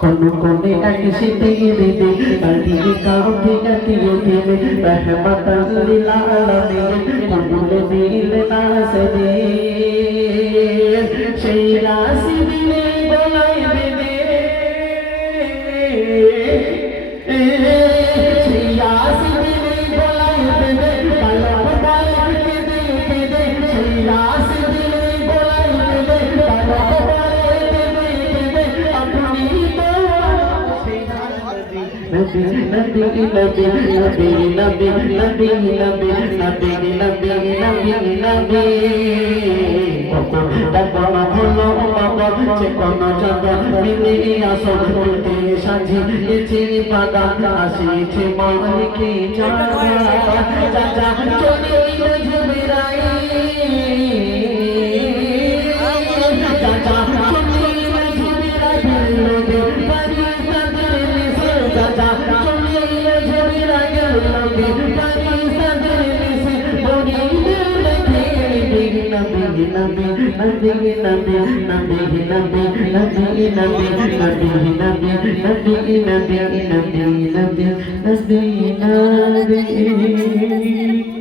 कोने कोने किसी तेरे दे तारी के काम के किए तेरे रहमत लिल आलमीन कबूल दिल ना सदे शेरा सिदिले बोलाई दे शेरा सिदिले बोलाई दे कलम बाल के दे शेरा सिदिले बोलाई दे कलम नबी नबी नबी नबी नबी नबी नबी नबी नबी नबी नबी तबना हलो बाबा চেকনা জাদা মিলে আসো তুলতে সাজিয়েছে বাগান আসিছে মালিকে চাচা চলে এলো জুবেরাই চাচা চলে এলো জুবেরাই বললো দে পারি তাদের নিসে চাচা চলে এলো জুবেরাই বললো দে পারি তাদের নিসে বড়ি नबी नबी नबी नबी नबी नबी नबी नबी नबी नबी नबी नबी नबी नबी नबी नबी